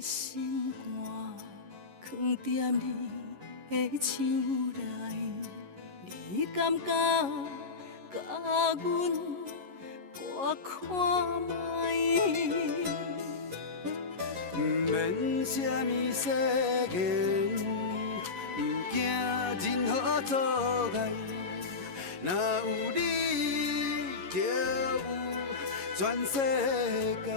心肝藏在你的手内，你敢甲阮我看卖？不免什么世间，不惊任何阻碍，若有你，就有全世界。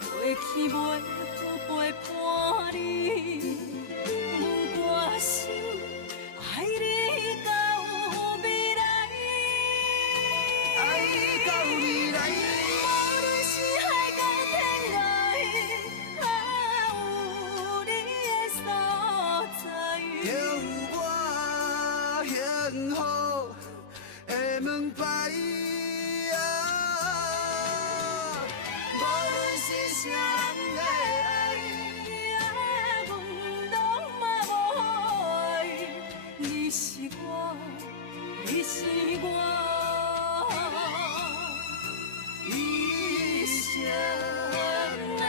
过去袂有陪伴你，我心爱你到未来。爱到未来。无论是海角天涯，有你的所在，就有我幸福的门牌。无论是啥人的爱，阮拢嘛无爱。你是我，你是我。一生的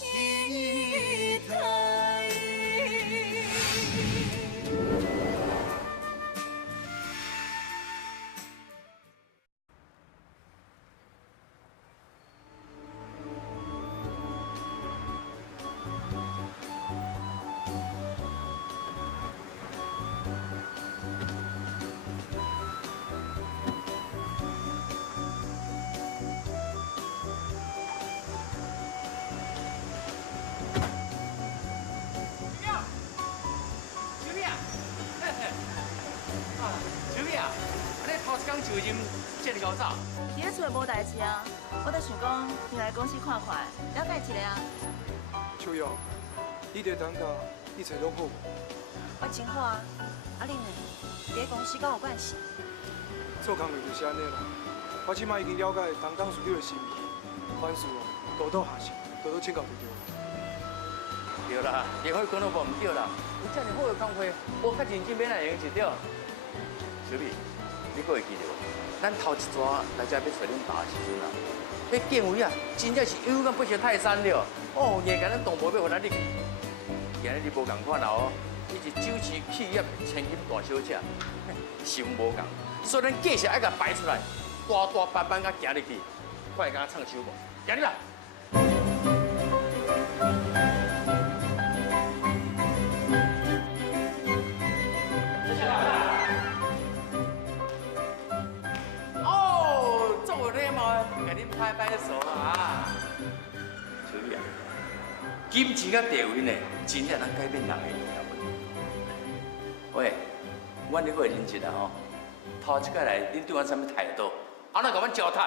期待。就任这个高走，伫咧厝无代志啊，我就想讲，你来公司看看，了解一下啊。秋瑶，你伫当家，一切拢好。我真好啊，啊恁呢？伫咧公司敢有关系？做工就是安尼啦。我即摆已经了解当当属你的心意，凡事多多下心，多多请教就对了。对啦，连会讲都无唔对啦。有这么好的工会，我较认真要来用一对。小美，你搁会记得无？咱头一抓来这要找恁爸的时阵啊，迄建伟啊，真正是有眼不识泰山了。哦，硬甲咱动物要互咱入去。今日你无共款啦哦，你是九市企业千金大小姐，心无共，所以咱继续爱甲摆出来，大大板板甲行入去，快甲唱首无？行入来。 拍拍手啊！小丽啊，金钱甲地位呢，真正能改变人的命运。喂，我你过认真啊吼！头一摆来，恁对我什么态度？安怎甲阮糟蹋？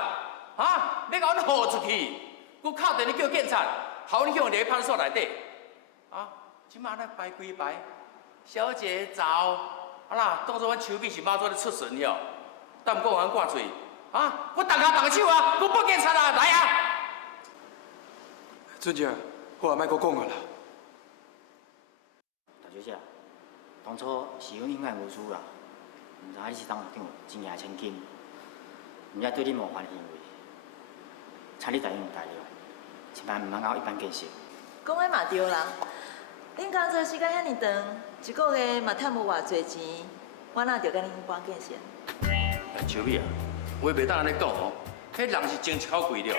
啊！你甲阮豁出去，我敲电话叫警察，害阮去互伫派出所内底。啊！即马咱排几排？小姐早，啊啦，当作阮秋美是妈祖咧出巡了，但毋过阮挂嘴。 啊！我动下动手啊！我报警察啊！来啊！尊姐，我也莫搁讲啊啦。大小姐，当初是阮因爱无私啦，毋知你是当学长真赢千金，毋则对你冒犯行为，请你答应大了，千万毋通搞一般见识。讲的嘛对啦，恁工作时间遐尼长，一个月嘛赚无偌济钱，我哪着甲恁搬见识？秋美啊！ 话袂当安尼讲哦，迄人是争一口气了。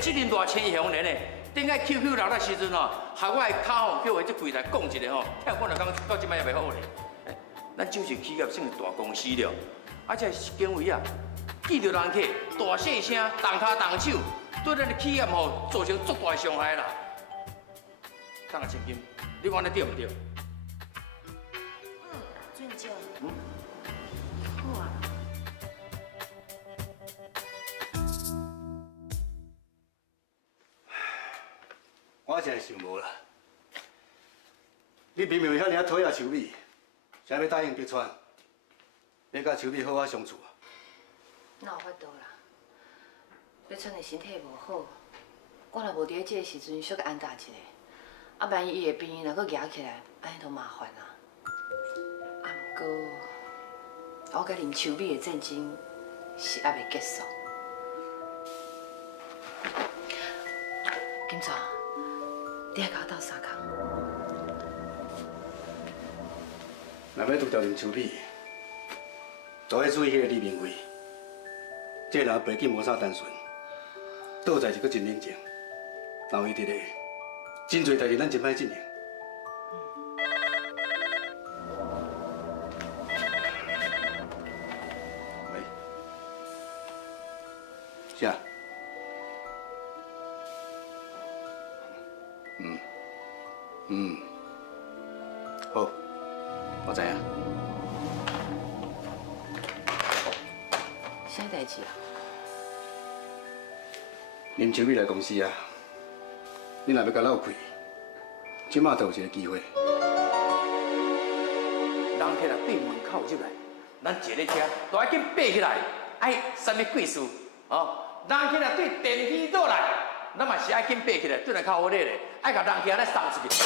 这阵大千祥年呢，顶下 QQ 聊的时阵哦，害我的脚吼叫我这柜台讲一个吼，听半日讲到即摆也袂好咧。咱就是企业算是大公司了，而且是经纬啊，见到人客大细声、动骹动手，对咱的企业吼造成足大的伤害啦。当下千金，你讲安尼对唔对？俊姐。好啊。 我真是想无啦，你明明遐尔讨厌秋美，才要答应逼川，要甲秋美好好相处啊？哪有法度啦？碧川的身体无好，我若无伫这个时阵小甲安踏一下，啊，万一伊的病若搁压起来，安尼就麻烦啊。啊，毋过我甲啉秋美的战争，是还袂结束。金川，你还甲我斗相共？若要拄条林秋美，都要注意迄个李明辉。这个人背景无啥单纯，倒在是阁真冷静。然后伊伫咧，真侪代志咱真歹进行。喂，是啊。好，我知影。啥代志啊？林秋美来公司啊，你若要甲闹开，即马就有一个机会。人客若对门口入来，咱坐咧车都要紧爬起来，爱啥物贵事哦？人客若对电梯倒来，咱嘛是爱紧爬起来，对人较好咧咧，爱甲人客来送出去。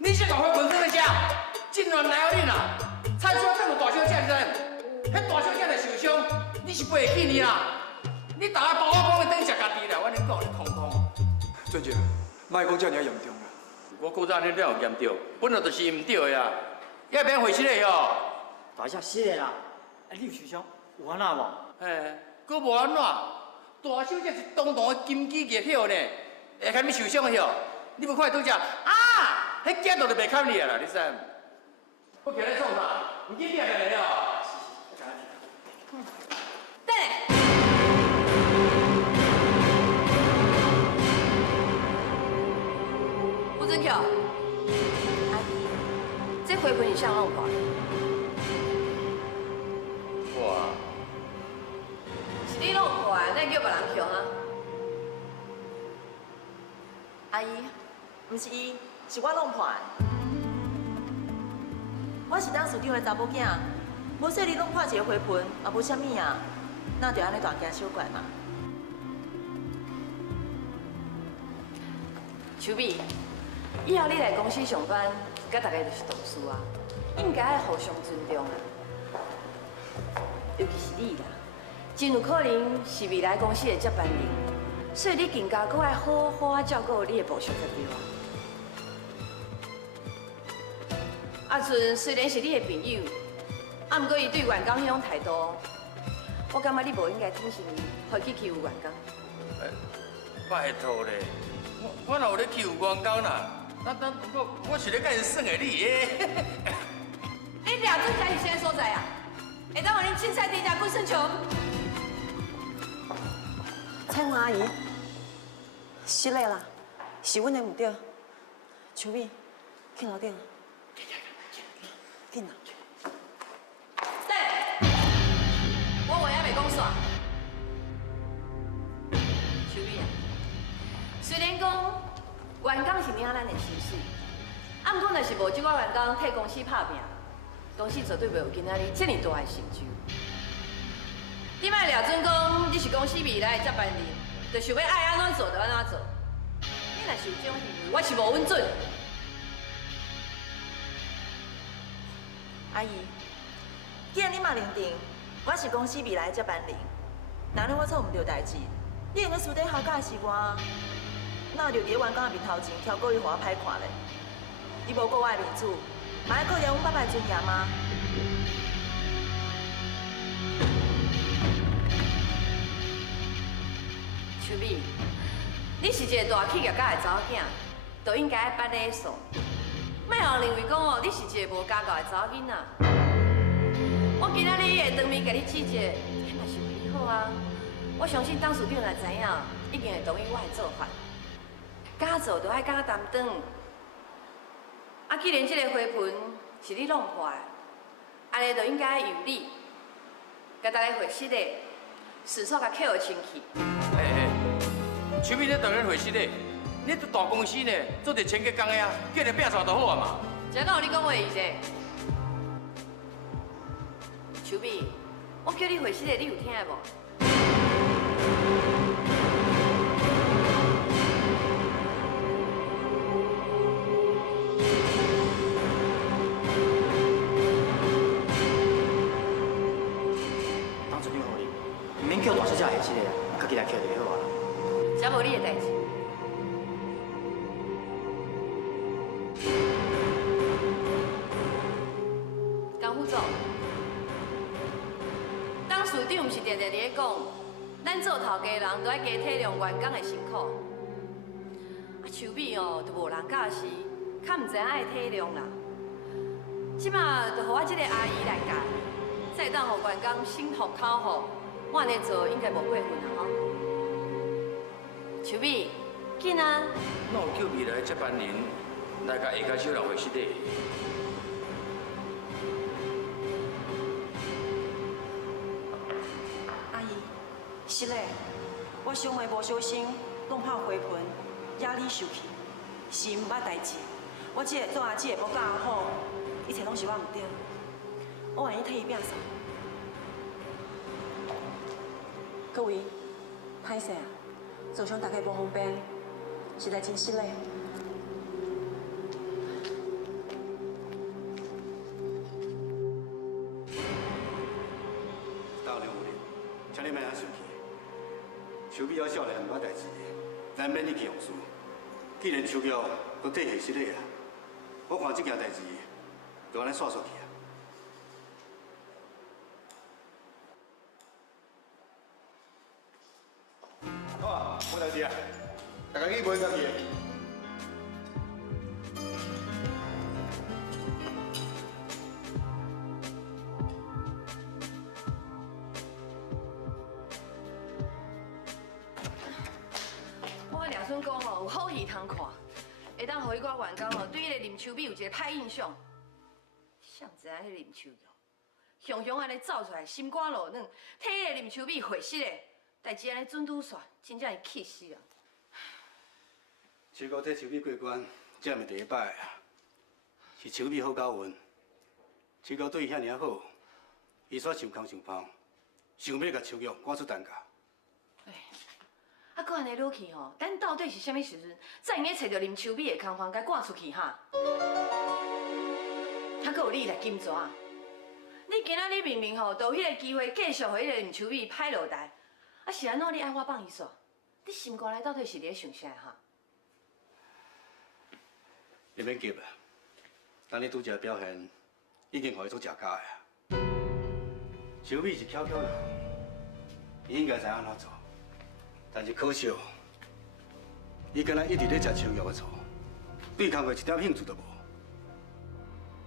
你先赶快滚回家，今晚来有你啦！菜桌这么大小姐人，迄大小姐来受伤，你是背起你啦？你大家把我讲的等食家己啦，我恁讲你空空。尊姐，莫讲遮尔严重啊！我古早恁了有严重，本来就是唔对的呀，要免回去嘞哟。大小是的啦，你有受伤有安那无？嘿，佫无安怎？大小姐是当堂的金鸡热血呢，会看你受伤的哟。你不快拄只啊？迄镜头就袂看你啦，你知？我今日创啥？唔紧点来哦。等下，吴准桥，阿姨，这回盆是谁弄破的？我啊，是你弄破的，哪叫别人强啊？阿姨，唔是伊，是我弄破的。我是当事长的查某囝，无说你弄破一个花盆，也无啥物啊，哪着安尼大惊小怪嘛？秋美，以后你来公司上班，甲大家就是同事啊，应该要互相尊重啊。尤其是你啦，真有可能是未来公司的接班人，所以你更加搁爱好好啊照顾你的部属才对啊。阿纯虽然是你的朋友，啊，不过伊对员工迄种态度，我感觉你无应该挺身回去欺负员工。拜托咧，我哪有咧欺负员工啦？我是咧甲因算的你诶。你俩做家是啥所在啊？会当互恁凊彩低价滚算穷？彩虹阿姨，失礼啦，是阮的唔对。秋美，去楼顶。紧啦！对，我话还袂讲煞。秋美啊，虽然讲员工是领咱的薪水，啊，不过若是无即个员工替公司拍拼，公司绝对袂有今仔日这么大的成就。你莫廖准讲你是公司未来的接班人，就想要爱安怎做就安怎做。你若是有这种行为，我是无允准。阿姨，既然你嘛认定我是公司未来的接班人，若你我做唔对代志，你应该私底下解释我，哪有伫员工的面头前挑故意互我歹看咧？你无顾我的面子，嘛爱考验阮爸爸的尊严吗？秋美，你是一个大企业家的查某囝，就应该捌礼数，莫互认为讲哦，你是一个无家教的查某囡仔。我今仔日会当面甲你指责，迄嘛是为你好啊。我相信董事长若知影，一定会同意我的做法。敢做就爱敢担当。啊，既然这个花盆是你弄破的，安尼就应该由你，甲大家会室的，迅速甲扣互清气。秋美，你当然会是咧，你都大公司呢，做着清洁工的啊，叫你摒扫就好啊嘛。才敢有你讲话的意思。秋美，我叫你回室的，你有听无？免叫大小姐下这个，家己来捡就好啊。这无你的代志。江副总，董事长毋是常常伫咧讲，咱做头家人都爱加体谅员工的辛苦。啊，树米哦，都无人教时，较毋知影爱体谅啦。即马就互我这个阿姨来教，再当互员工心服口服，我安尼做应该无过分啦吼。树米，紧啊！那有叫未来接班人来甲下家小人会失礼。阿姨，是嘞，我伤的无小心，弄破花盆，压力受气，是毋捌代志。我这个做阿姊的无教好，一切拢是我唔对，我愿意替伊拼扫。各位，歹势啊，造成大家无方便，实在真失礼。大刘夫人，请你莫遐生气。邱美晓少年毋捌代志，咱免你去用事。既然邱玉都替下失礼啊，我看这件代志就安尼煞煞去啊。好啊，冇代志啊，大家去买家己的。我俩孙讲哦，有好戏通看，会当互迄寡员工哦，对迄个林秋美有一个歹印象。谁知影迄个林秋玉，雄雄安尼走出来，心肝落软，替迄个林秋美会失的，代志安尼准拄煞，真正是气死啊！秋哥替秋美过关，这毋是第一摆啊，是秋美好交运。秋哥对伊遐尔好，伊煞想空想胖，想要甲秋玉赶出单价。啊，搁安尼落去吼，咱到底是啥物时阵才用个找到林秋美的空房，甲赶出去哈？还搁有你来金蛇啊！你今仔日明明吼，都有迄个机会继续互迄个林秋美歹落台，啊是安怎你爱我放伊煞？你心肝内到底是咧想啥哈？你免急啊，等你拄则表现已经互伊做食家的啊。秋美是巧巧人，伊应该知安怎做。但是可惜，伊敢若一直咧食秋玉的醋，对工课一点兴趣都无。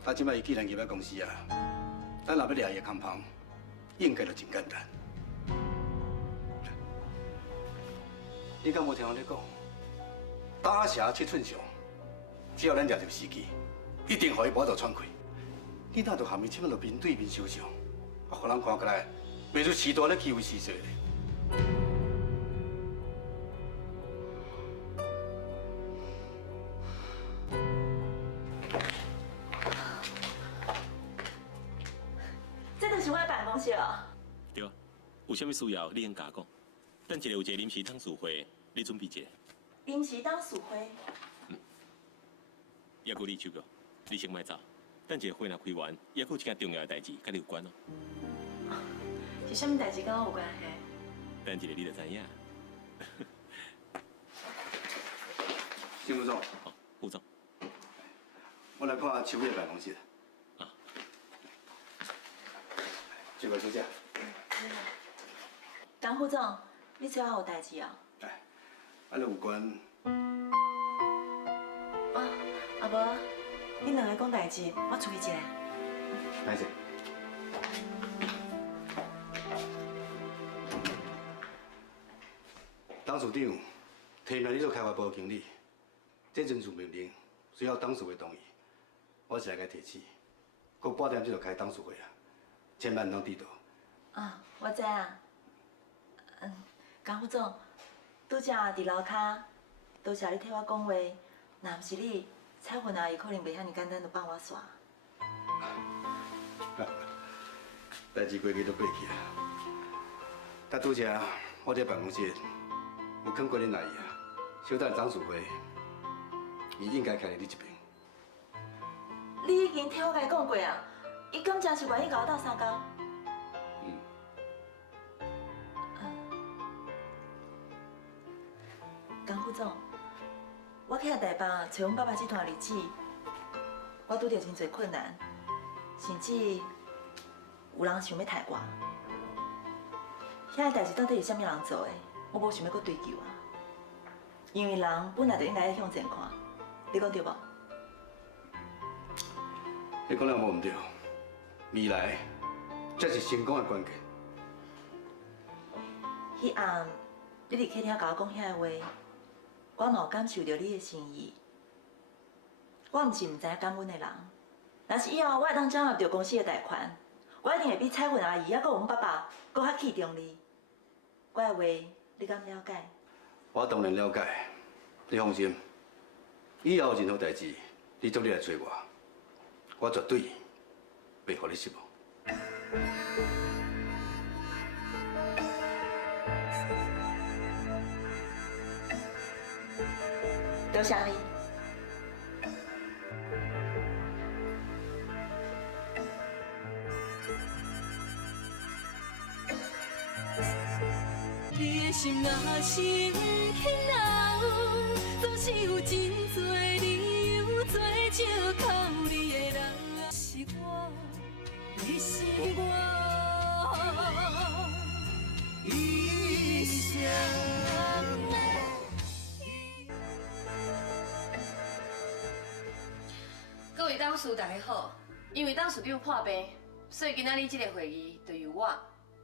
啊，即摆伊既然入来公司啊，咱若要掠伊的空房，应该就真简单。你敢无听我咧讲？打蛇7寸上，只要咱抓着时机，一定互伊无道喘气。你哪着含伊即摆就面对面相向，啊，互人看起来袂如时代咧欺负时势咧。这就是我的办公室哦。对啊，有啥物需要你先甲我讲。等一下有一个临时董事会，你准备一下。临时董事会。还佫你手个，你先莫走。等一下会若开完，还佫有一件重要的代志，甲你有关哦。是啥物代志跟我有关系？等一下你就知影。新副总，好，副总，我来看秋美的办公室。啊，这位小姐。江副总，你找我有代志啊？哎，安尼有关。啊无，恁两个讲代志，我处理一下。歹势。董事长提名你做开发部经理，这人事命令需要董事会同意，我是来甲提起。过8点就开董事会啊，千万拢迟到。啊，我知啊。江副总，拄则伫楼骹，多谢你替我讲话。若毋是你，彩云阿姨可能袂遐尼简单就放我煞。代志过去都过去啊。但拄则我伫办公室有劝过恁阿姨啊，小等董事会，伊应该徛伫你这边。你已经替我甲伊讲过啊，伊敢真是愿意甲我斗相共？副总，我去台北找阮爸爸这段日子，我拄着真侪困难，甚至有人想要杀我。遐个代志到底是啥物人做的？我无想要搁追究啊。因为人本来就应该向前看，你讲对无？你讲了无毋对，未来才是成功的关键。迄暗你伫客厅甲我讲遐个话，我嘛有感受到你的心意。我毋是毋知影感恩的人，若是以后我会当掌握到公司的贷款，我一定会比彩云阿姨还佫阮爸爸佫较器重你。我的话，你敢了解？我当然了解，你放心，以后任何代志，你总你来找我，我绝对袂互你失望。多谢你。你的心若是不肯留，总是有真多理由做借口。你的人是我，你是我一生的。各位董事大家好，因为董事长破病，所以今仔日这个会议就由我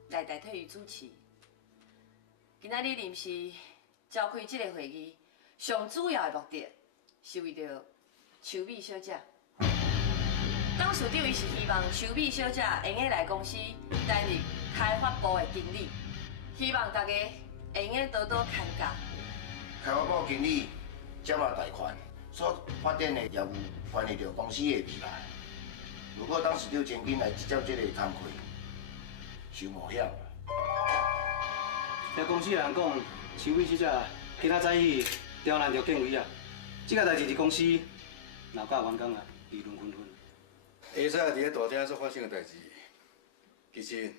来代替伊主持。今仔日临时召开这个会议，上主要的目的是为着邱美小姐。董事长伊是希望邱美小姐会用来公司担任开发部的经理，希望大家会用多多看教。开发部经理接纳贷款所发展的业务，关系到公司的未来。如果董事长前景来接这个工作，受冒险。听公司的人讲，邱美小姐今仔早起刁难着建伟啊，这个代志伫公司闹甲员工啊议论纷纷。下使伫咧大厅所发生的代志，其实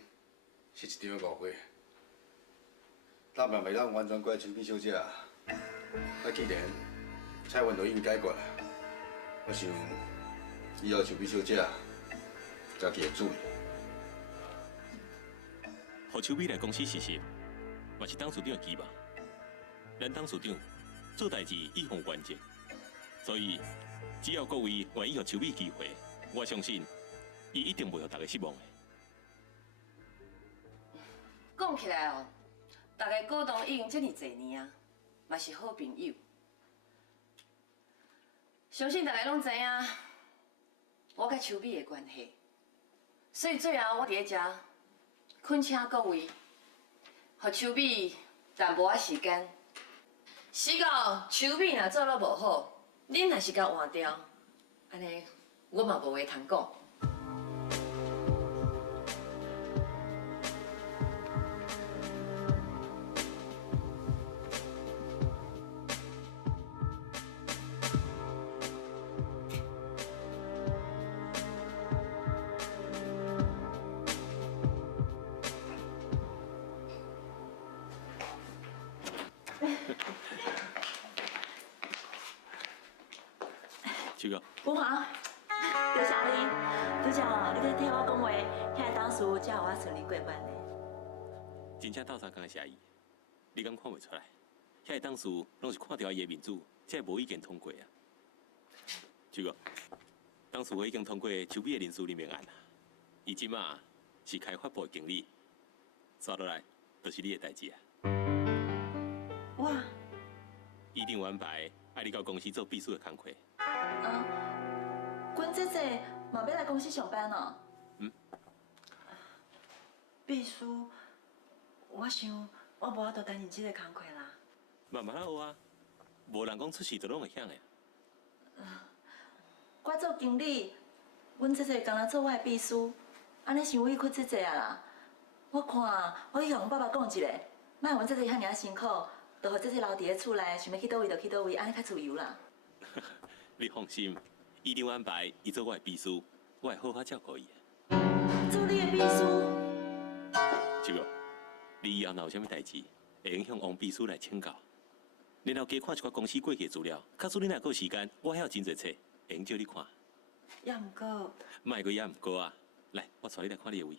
是一场误会。咱嘛袂当完全怪邱美小姐，啊，既然蔡文都已经解决了，我想以后邱美小姐家己会注意。互邱美来公司实习，嘛是董事长的期望。咱董事长做代志一向完整，所以只要各位愿意互邱美机会，我相信伊一定袂互大家失望的。讲起来哦，大家股东已经这么侪年啊，嘛是好朋友。相信大家拢知影，我甲邱美的关系，所以最后我伫咧遮恳请各位，互邱美淡薄仔时间。死到邱美若做了无好，恁若是甲换掉，安尼我嘛无话通讲。邱哥，文华，多谢你，拄则你在替我讲话，遐个董事才互我顺利过关的。真正斗相共的协议，你敢看袂出来？遐个董事拢是看到伊的面子，才无意见通过啊。邱哥，董事会已经通过邱美的人事任命案啦，伊即马是开发部的经理，接落来就是你的代志啊。我，伊定有安排爱你到公司做秘书的工课。啊，阮姐姐嘛要来公司上班哦。秘书，我想我无法度担任这个工课啦。慢慢学啊，无人讲出事就拢会晓的。我做经理，阮姐姐刚若做我的秘书，安尼伤委屈姐姐啊啦。我看我去向阮爸爸讲一下，莫阮姐姐遐尔辛苦，就互姐姐留伫咧厝内，想要去倒位就去倒位，安尼较自由啦。你放心，伊定安排伊做我的秘书，我会好好照顾伊。做你的秘书？这个，你以后若有啥物代志，会用向王秘书来请教。然后加看一寡公司过去的资料。假使你若有时间，我还有真侪册，会用借你看。也毋过，莫个也毋过啊！来，我带你来看你的位。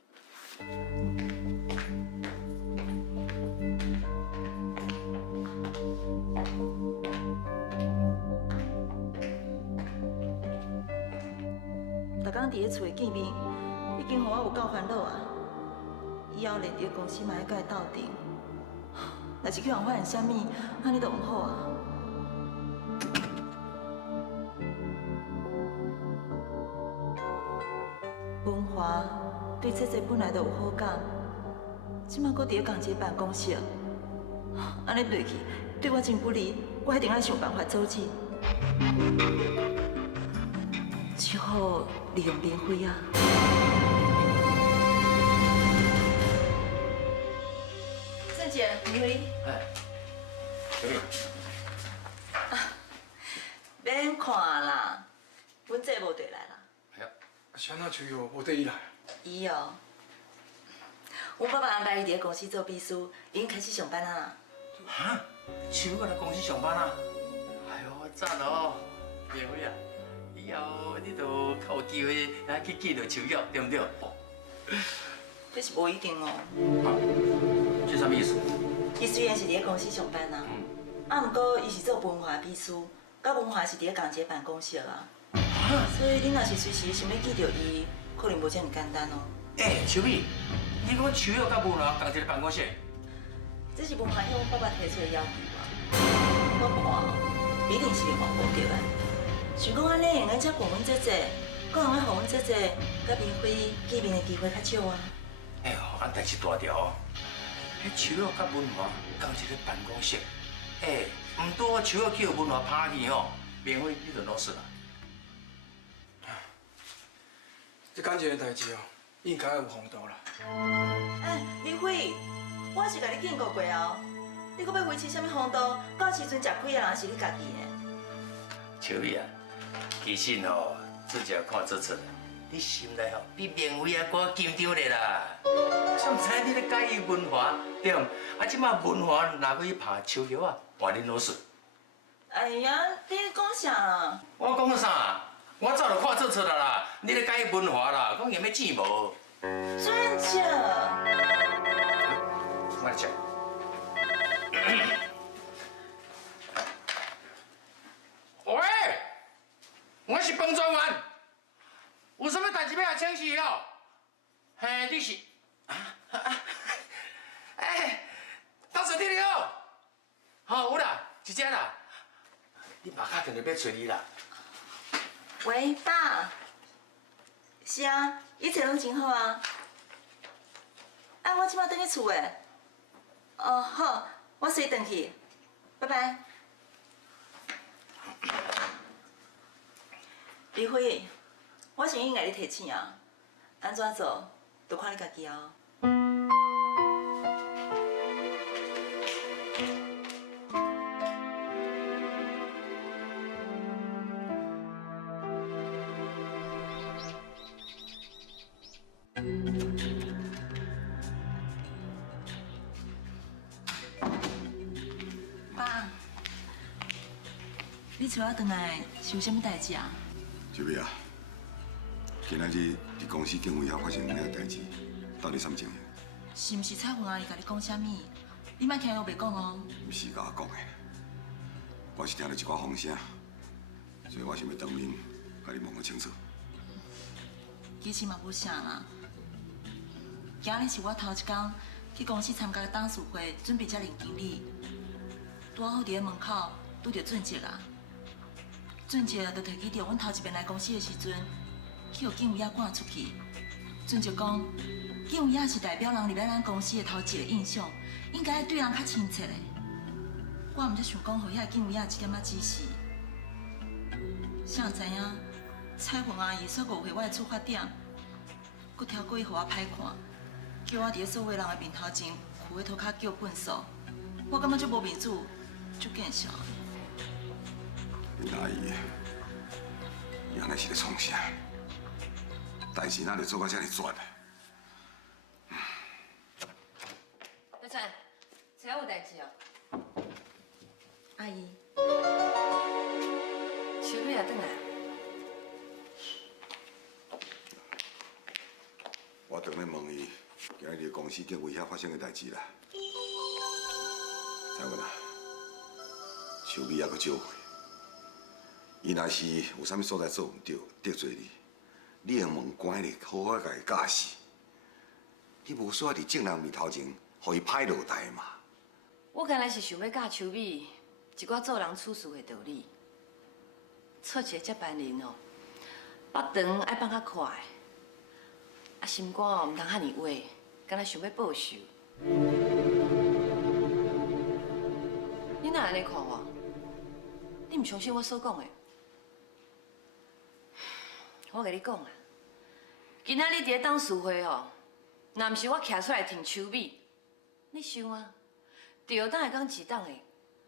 逐工伫咧厝的见面，已经互我有够烦恼啊！以后连伫公司嘛要甲伊斗阵，若是去人发现啥物，安尼就毋好啊！文华对姐姐本来就有好感，即摆搁伫咧同一个办公室，安尼对去对我真不利，我一定要想办法阻止。只好利用林辉啊！郑姐，林辉。哎，小丽。免看啦，阮姐无回来啦。哎呀，是安怎秋友无对伊来？伊哦，阮爸爸安排伊伫咧公司做秘书，已经开始上班啊。哈？秋友来公司上班啊？哎呦，赞哦，明辉啊！以后你就较有机会来去见到秋友，对不对？这是无一定哦。这啥意思？伊虽然是伫咧公司上班啊，啊，毋过伊是做文化秘书，甲文化是伫咧同一个办公室啊。所以你若是随时想要见到伊，可能无遮尔简单哦。哎，秋美，你讲秋友甲文华同一个办公室？这是文华向阮爸爸提出的要求啊。我看一定是另外无对啊。想讲安尼用个遮顾阮姐姐，搁用个互阮姐姐甲明辉见面的机会较少啊。哎呦，安代志大条。迄秋友甲文华同一个办公室，哎，唔多秋友去互文华拍去吼，明辉你就老死啦。这感情的代志哦，应该有风度啦。哎，明辉，我是甲你警告过哦，你搁要维持啥物风度，到时阵食亏的人是你家己的。秋美啊，其实哦，自己要看这次，你心内吼比明辉还搁紧张咧啦。谁唔知你咧介意文华对？啊，即马文华若要去拍秋友啊，换恁老师。哎呀，你讲啥啦？我讲啥？我早就看这次啦，你咧介意文华啦，讲嫌要钱无？转姐，我来吃。喂，我是彭专员，有啥物代志要来请示哦？嘿，你是哎，当时你了，好有啦，一只啦，你爸打电话要找你啦。喂，爸。是啊，一切拢真好啊。啊，我即摆转去厝诶。哦，好，我随转去，拜拜。李辉，我是应该你提醒啊，安怎做都看你家己哦。爸，你找我回来是有啥物代志啊？小美啊，今仔日伫公司警卫遐发生两件代志，到底什么情形？是毋是彩虹阿姨甲你讲啥物？你莫听伊袂讲哦。毋是甲我讲的，我是听到一寡风声，所以我想要当面甲你问个清楚。其实嘛无啥啦。今日是我头一工去公司参加董事会，准备接任经理。拄好伫咧门口拄着俊杰啊。俊杰就提起着阮头一遍来公司的时阵，去互警卫仔赶出去。俊杰讲，警卫仔是代表人入来咱公司的头一个印象，应该对人较亲切的。我毋则想讲，互遐警卫仔一点仔指示。谁知影彩虹阿姨说误会我的出发点，佮挑故意互我歹看，叫我伫咧所有人的面头前扶个涂骹叫粪扫，我感觉足无面子，足见笑。恁阿姨，伊安尼是咧创啥？代志哪会做到遮尔绝啊？阿川，谁有代志哦？阿姨。公司经纬遐发生的代志啦。再问啊，秋美还阁少回，伊若是有啥物所在做唔对，得罪你用门关咧，好好甲伊教示。你无需要伫正人面头前，互伊歹落台嘛。我原来是想要教秋美一寡做人处事的道理，做一个接班人哦，腹肠爱放较快，啊心肝哦唔通遐尼话，敢若想要报仇。你哪安尼看我？你唔相信我所讲的？我甲你讲啊，今仔日伫咧董事会哦，若毋是我徛出来挺秋美，你想啊？对党会讲治党的，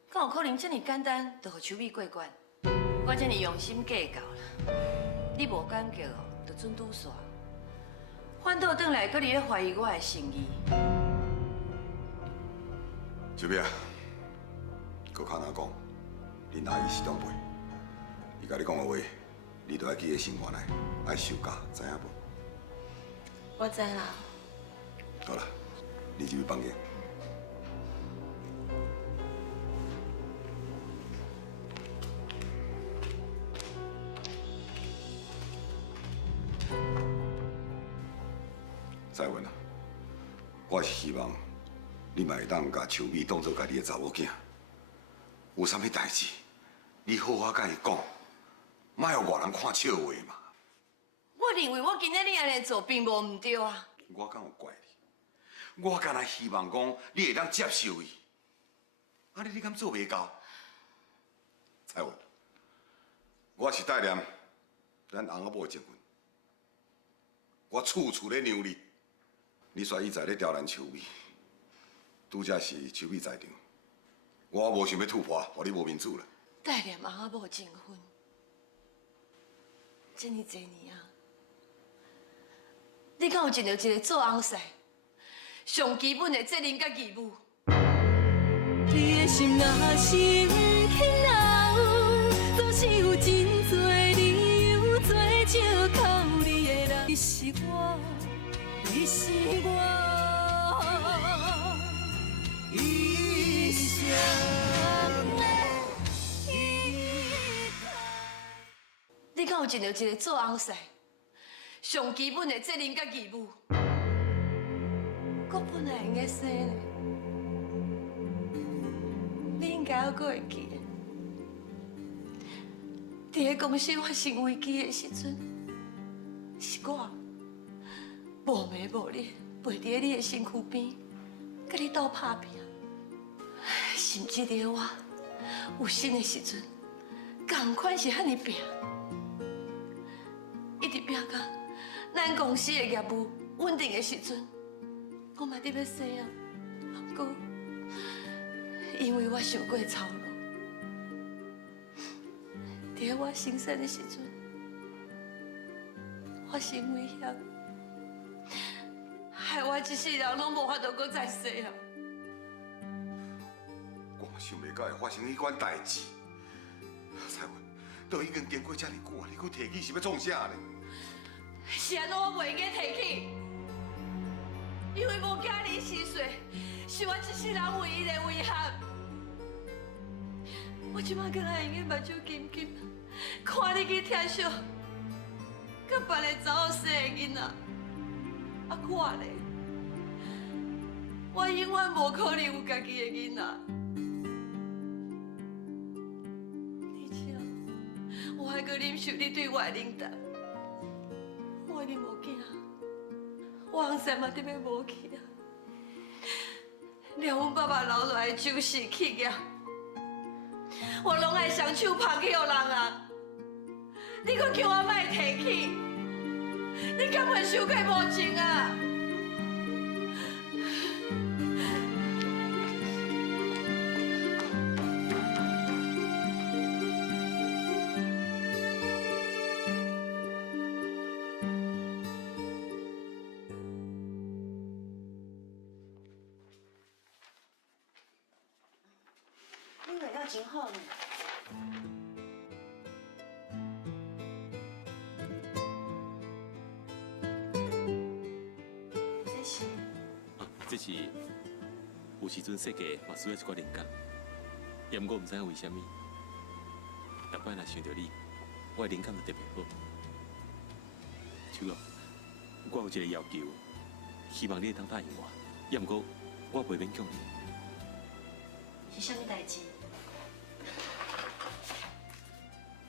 敢有可能这么简单就互秋美过关？我这么用心计较啦，你无感觉哦，就准拄煞。反倒转来，搁伫咧怀疑我的诚意。秋美啊，搁较哪讲，恁阿姨是长辈，伊甲你讲的话，你都要记在心肝内，爱受教，知影无？我知啦。好啦，你入去房间。再问啊，我是希望你嘛会当甲秋美当做家己的查某囝，有啥物代志，你好好甲伊讲，莫互外人看笑话嘛。我认为我今仔日安尼做并无唔对啊。我敢有怪你？我敢若希望讲你会当接受伊，啊你敢做袂到？再问，我是带念咱翁仔某的情分，我处处咧让你。你说伊在咧刁难秋美，拄则是秋美在场，我无想要突破，互你无面子了。带念翁仔某结婚，这么多年啊，你敢有尽到一个做翁婿上基本的责任甲义务？你的心若是不肯留，总是有真多理由做借口。你的人，你是我。你是我一生的依靠。你敢有尽到一个做翁婿上基本的责任甲义务？我本来应该生的，你应该还阁会记得。伫咧公司发生危机的时阵，是我。无暝无日陪伫你的身躯边，甲你斗拍拼，甚至伫我有心的时阵，同款是遐尼拼，一直拼到咱公司的业务稳定的时阵，我嘛伫要生啊。不过因为我想过操劳，伫我生产的时阵发生危险。害我一世人拢无法度搁再生啊！我嘛想袂到会发生迄款代志。彩云，都已经经过遮尔久啊，你搁提起是要创啥呢？是安怎我袂记提起？因为无家己薪水，是我一世人唯一的遗憾。我即摆敢若用个目睭金金，看你去疼惜，甲别个查某生的囡仔。啊，我咧，我永远无可能有家己的囡仔。而且，我还阁忍受你对我的冷淡。我已经无囝，我翁婿嘛得要无去啊。连阮爸爸留落来的酒席企业，我拢爱双手捧去互人啊。你阁叫我莫提起。你根本伤过无情啊！你味道真好呢。这是有时阵设计嘛需要一寡灵感，也毋过毋知影为虾米，逐摆若想到你，我的灵感就特别好。秋哥，我有一个要求，希望你会当答应我，也毋过我袂勉强你。是啥物代志？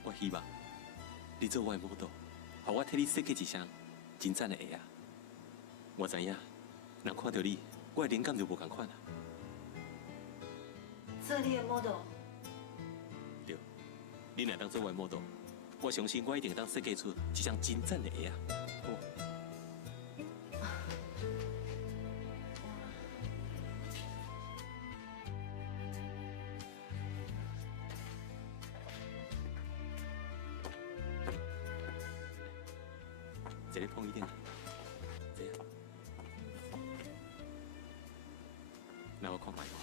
我希望你做我的 model， 互我替你设计一双真赞的鞋啊！我知影，若看到你，我的灵感就无共款啊。做你的 model， 对，你若当做我的 model， 我相信我一定会当设计出一双真赞的鞋啊！好。这里碰一点啊，这样。那我看卖哦。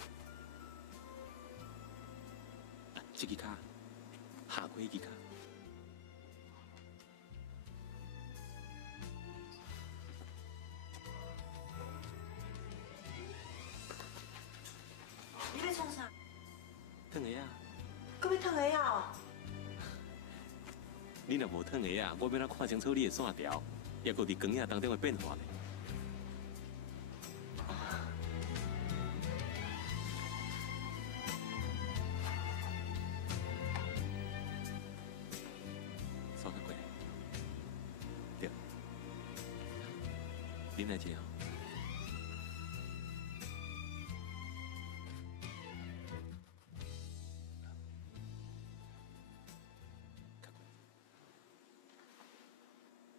啊，这支卡，下过一支卡。你要创啥？烫鞋啊！搁要烫鞋啊？你若无烫鞋啊，我要哪看清楚你的线条，也搁伫光影当中的变化呢？刷较过来，对，恁来一哦。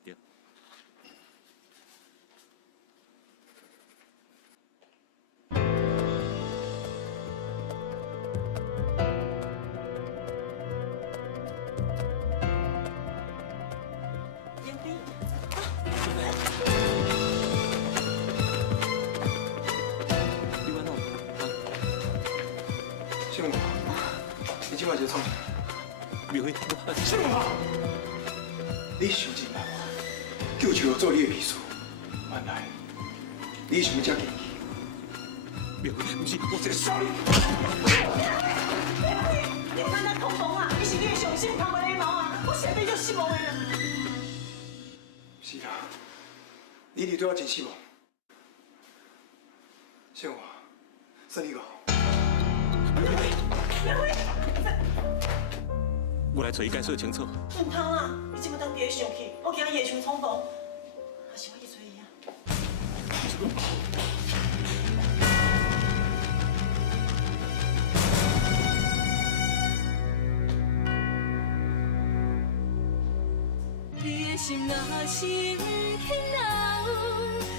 对。杨斌，你玩喏，秀华，你今晚就创啥？苗辉，秀华，你想尽办法叫秋做你的秘书，原来你想要这样？苗辉，不是，我这少年。你敢当通风啊？你是你的上心，旁边的毛啊！我谁比就失望的人。是啦，你对我真失望。秀华，算你个好。我来找伊解释清楚。唔通啊！你这么当爹上去，我惊伊会想冲动。还是我去找伊啊？你的心若是不肯留，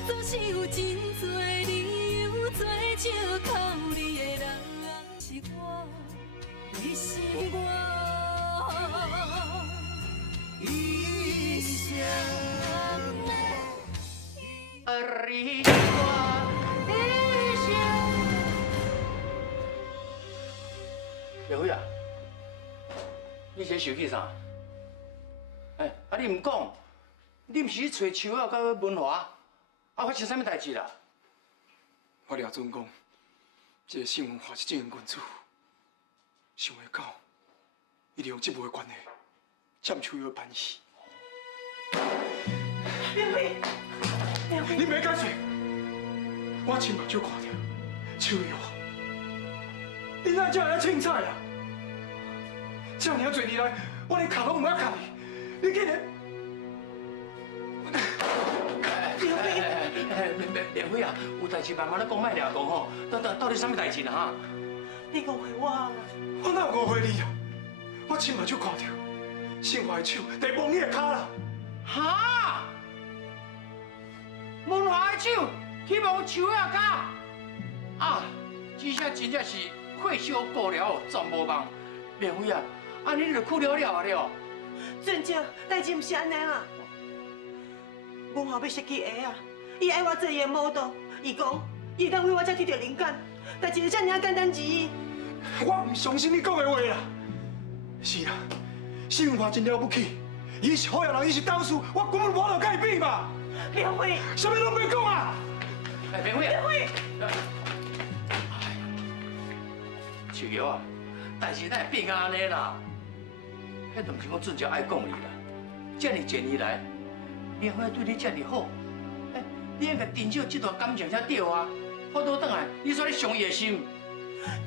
总是有真多理由做借口。你的人是我，你是我，一生的。你我一生。苗辉啊，你这生气啥？啊！你唔讲，你唔是去找秋雅甲文华，啊发生啥物代志啦？我俩总讲，这个新文化是正人君子，想袂到，伊利用这步的关系，占秋雅的便宜。苗辉，苗辉，你别解释，我亲目睭看到秋雅，你哪才会凊彩啊？这么多年来，我连卡拢唔捌卡你，你竟然……苗辉啊，有代志慢慢咧讲，莫俩讲吼。到底啥物代志啦哈？你误会我啦！我哪有误会你啦？我亲目睭看到，姓华的手在摸你的脚啦。哈？文华的手去摸秋雅脚？啊，这下真正是愧羞过了，全无望。苗辉啊，安尼你就哭了啊了。真正代志唔是安尼啦。文华要设计鞋啊，伊爱我做伊的 model， 伊讲伊当为我才摕到灵感，代志就这么简单而已。我唔相信你讲的话啦。是啦，姓华真了不起，伊是好人，伊是导师，我根本无法甲伊比嘛。苗辉，啥物拢别讲啊！苗辉啊！苗辉。秋瑶啊，代志哪会变到安尼啦？迄都毋是我准则爱讲你啦。这么多年来，莲花对你这么好，你应该珍惜这段感情才对啊！好倒转来，你说你伤伊的心。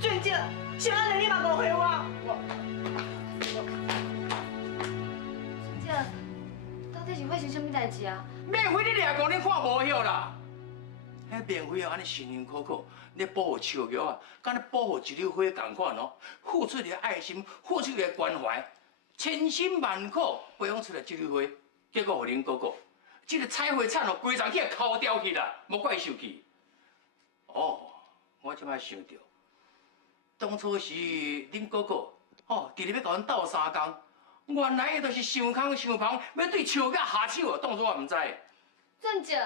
俊姐，想安尼你嘛误会我。姐，到底是发生什么代志啊？免费你俩讲你看无晓啦。迄免费安尼辛辛苦苦，你保护秋瑶啊，敢你保护一朵花同款哦，付出你的爱心，付出你的关怀，千辛万苦培养出来这朵花，结果互恁哥哥，这个彩花惨哦，规丛去抠掉去啦，莫怪伊受气。哦，我即摆想到，当初是恁哥哥哦，伫咧要甲阮斗相共，原来伊就是想空想旁，要对秋雅下手哦，当初我毋知。正姐，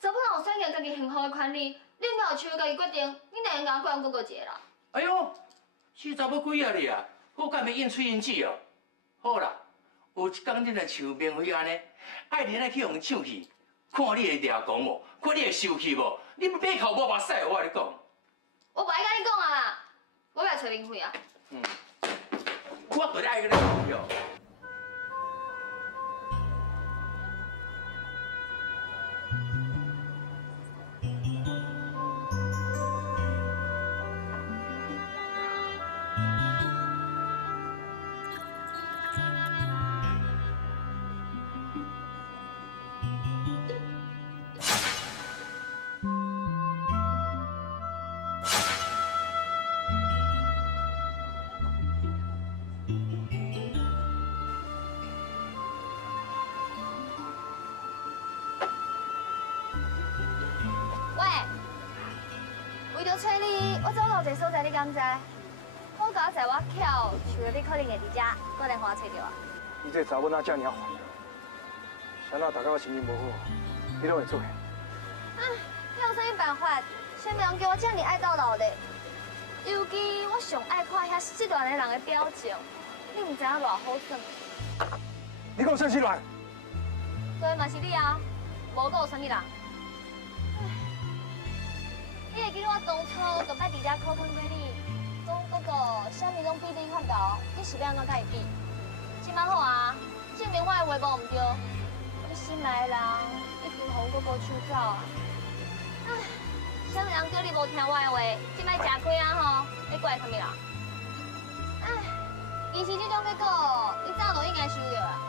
查某人有选择家己幸福的权利，你应该有手家己决定，你哪能甲怪阮哥哥一个啦？哎呦，是查某鬼啊你啊，我敢要应嘴应舌哦。好啦，有一天恁来像明辉安尼，爱恁来去用唱戏，看你会抓狂无？看你会受气无？你马口无目屎，我跟你讲。我不爱甲你讲啊啦，我来找明辉啊。我对你爱跟你讲哟。为着找你，我走到一个所在，你敢知？好佳在我巧，想着你可能会伫遮，搁电话找着我。你这查某哪遮尔坏？谁哪大家我心情无好，你拢会做？你有啥物办法？谁人叫我遮尔爱斗闹的？尤其我上爱看遐失恋的人的表情，你唔知影偌好耍。你讲啥失恋？对，嘛是你啊，无搁有啥物人？你会记得我当初就摆伫遮拷问过你，讲哥哥啥物拢比你看到，你是要安怎甲伊比？即摆好啊，证明我的话无唔对，你心内的人已经互哥哥抢走啊！唉，啥物人叫你无听我的话，即摆吃亏啊吼，你怪啥物人？唉，其实这种结果你早就应该收到啊。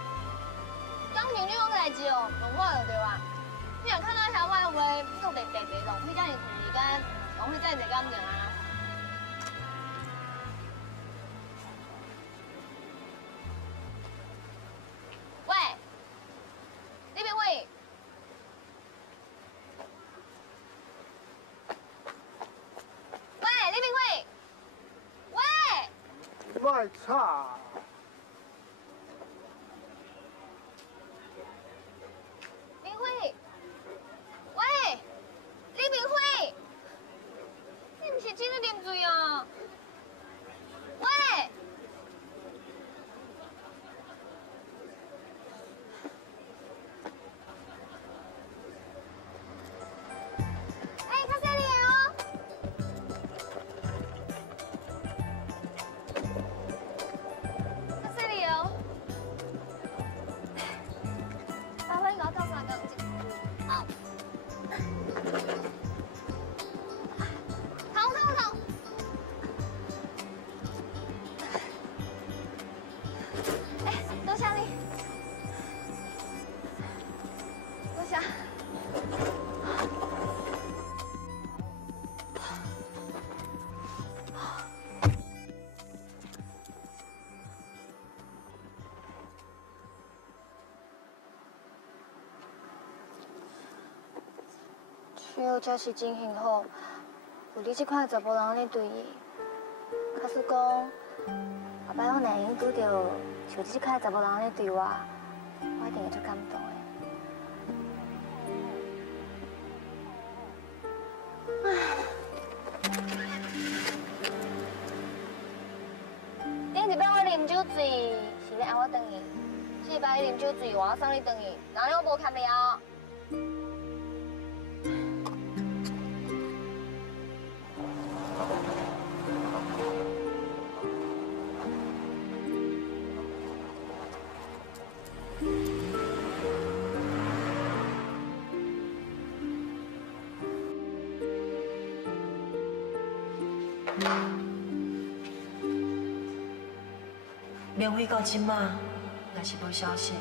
感情这种代志哦，用我就对啊。你若看到遐我的话，你都袂白白浪费遮尔长时间，浪费遮尔感情啊！喂，李明辉，喂，李明辉，喂，卖吵！明辉，喂，李明辉，你唔是真的啉醉啊？喂，哎，较犀利的哦！较犀利哦！麻烦你给我倒三个。好。痛！哎，多谢你，多谢。秋真是真幸福，有你这款查甫人安尼对伊。假使讲，后摆我若用拄到像你这款查甫人安尼对我，我一定会足感动的。顶一摆我啉酒醉，是要爱我转去；这摆啉酒醉，我送你转去，哪里我无欠了？明辉到即马若是无消息，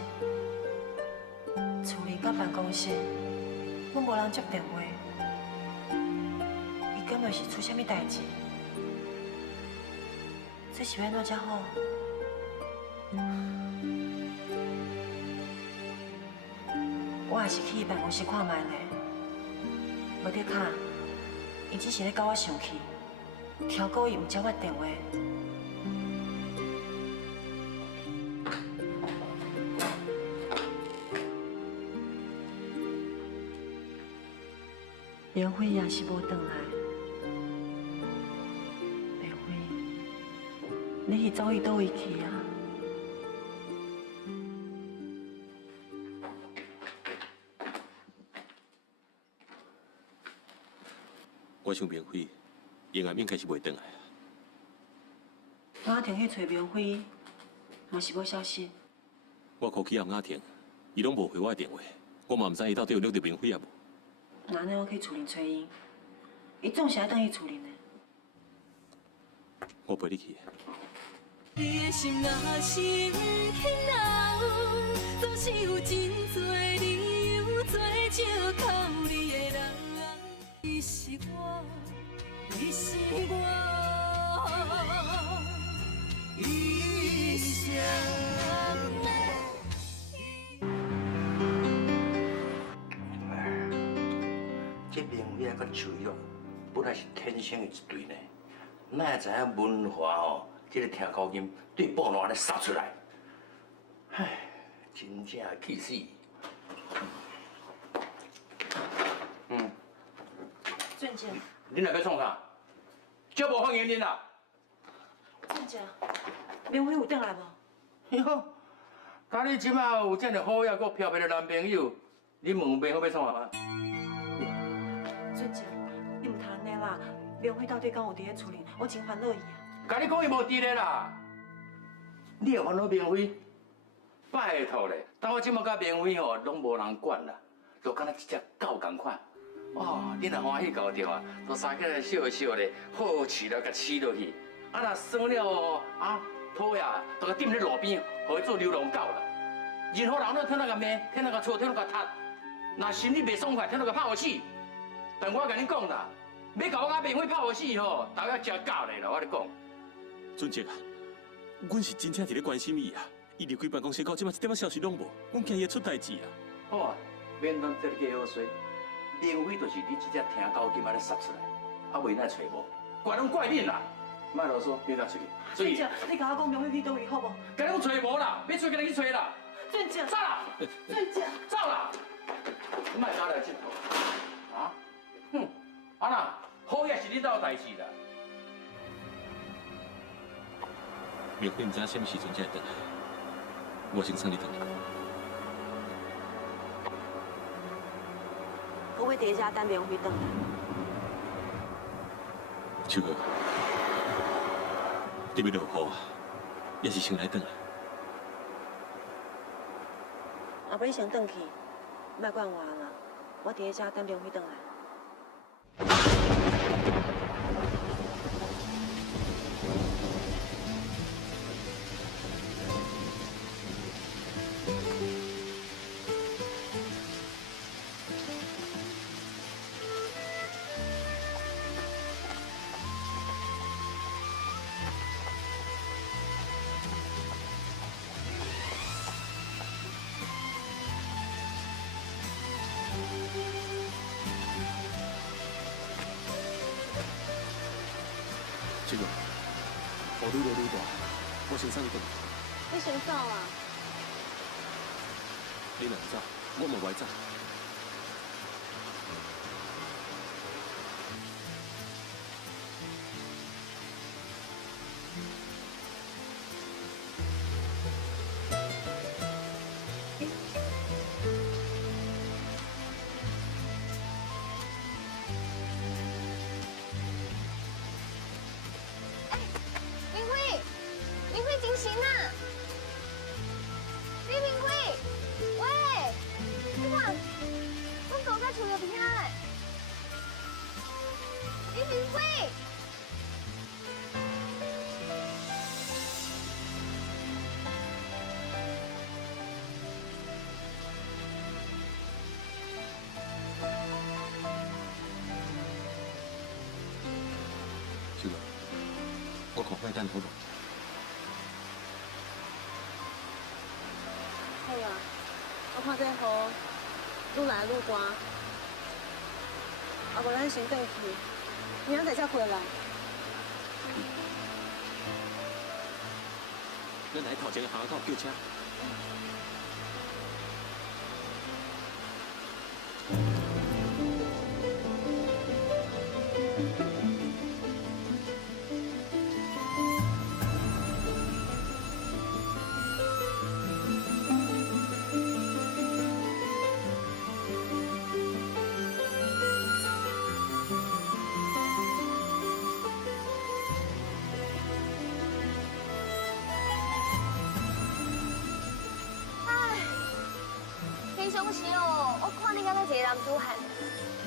厝里甲办公室，拢无人接电话，伊根本是出啥物代志？这是要安怎才好？我也是去伊办公室看卖咧，无得卡，伊只是咧甲我生气，超过伊唔接我电话。明辉也是无回来。明辉，你是走去倒位去啊？我想明辉，应该是袂回来啊。阿婷去找明辉，嘛是无消息。我考起阿婷，伊拢无回我电话，我嘛唔知伊到底有约到明辉啊无。那安尼我去厝里找伊，伊总是爱等伊厝里呢。我陪你去。你的心若是不肯留，总是有真多理由做借口。你的人，你是我，你是我，一生的。这明辉啊，甲秋玉本来是天生的一对呢，哪会知影文华哦，这个听高音对布安尼杀出来，唉，真正气死！俊杰，你若要创啥？就无放言恁啦。俊杰，明辉有转来无？哟，今你即马有这么好，还阁漂白的男朋友，你问明辉要创啥？俊杰，你唔通安尼啦！明辉到底敢有伫咧厝里？我真烦恼伊啊！甲你讲伊无伫咧啦，你会烦恼明辉？拜托咧，但我即马甲明辉吼，拢无人管啦，就敢若一只狗共款。哦，你若欢喜搞着啊，就三个笑笑咧，好饲了甲饲落去。啊，若生了哦，啊，讨呀，就甲踮咧路边，互伊做流浪狗啦。任何人都听那个骂，听那个错，听那个踢。若心里袂爽快，听那个拍互死。但我甲你讲啦，要甲我甲明辉拍互死吼，都要真教咧啦，我咧讲。俊杰啊，阮是真正伫咧关心伊啊，伊离开办公室到即马一点仔消息拢无，阮惊伊会出代志啊。好啊，免当这个计好说。明辉就是你这只听狗金安尼杀出来，啊，袂奈找无，怪拢怪恁啦！莫啰嗦，你甲出去。俊杰，你甲我讲明辉去倒位好无？甲你讲找无啦，要找甲你去找啦。俊杰，走啦！俊杰，走啦！你莫搞来佚佗，啊？哼，啊那好也是恁兜代志啦。明辉唔知什么时阵才会回来，我先送你回去。我会伫遮等明辉回来。秋哥，你要落雨啊，也是先来回来。后尾你先回去，莫管我啦，我伫遮等明辉回来。秋哥，雨愈落愈大，我先送你回去。你先走啊！你若走，我嘛袂走。明辉惊醒啊！李明辉，喂，你看，我狗在厝入边啊！李明辉，我看快等好无？好啊，我看这雨愈来愈大，啊无咱先回去，明仔载才回来。咱来头前的巷口叫车。相是哦，我看你敢若一个男子汉。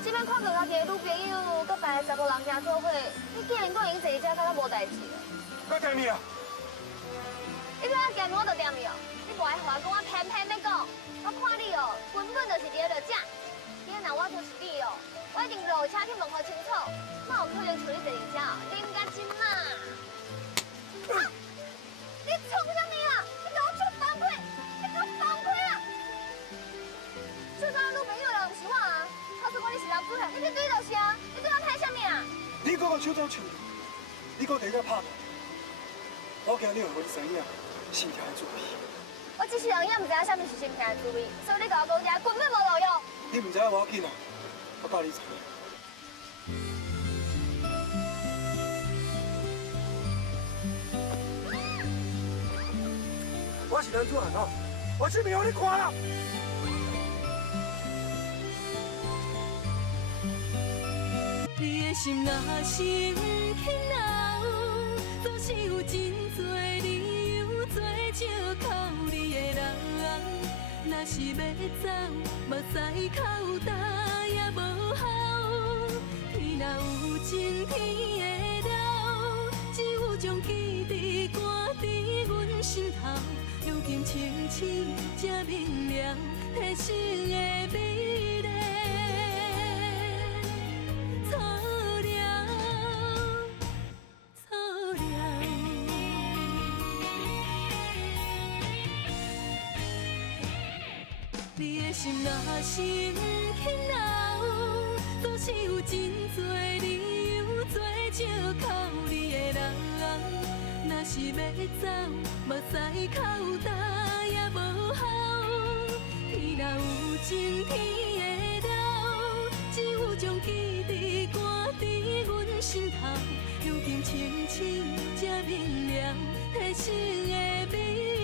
即摆看到家己的女朋友佮别个查某人行做伙，你竟然阁用坐遮，敢若无代志了。我听你啊！你要惊我就点你哦，你无爱话讲，我偏偏要讲。我看你哦，根本就是伫咧着食。今日若我就是你哦，我一定落车去问好清楚，哪有可能像你坐伫遮哦，啉甲真嘛？你冲啥物啊？你给我出反馈！你给我反馈啊！就算女朋友了，毋是我啊！告诉我你是男子汉，你去对就是啊！你对我拍啥物啊？你搁个手走手，你搁伫遐拍我，我惊你会知影心跳的滋味。我一世人也毋知影啥物是心跳的滋味，所以你甲我讲遮根本无路用。你毋知影我要紧啊，我教你知。我是男子汉啊，我证明互你看啊！你的心若生起恼，总是有真多理由做借口你的人。若是要走，目屎口干也无效。天若有情天会了，只有将记忆赶伫阮心头。如今清醒才明了，人生的美丽。你的心若生起恼，总是有真多理由做借口你的人。若是要走，目屎口干也无效。天若有情天会了，只有将记忆赶伫阮心头。如今清醒才明了，人生的美。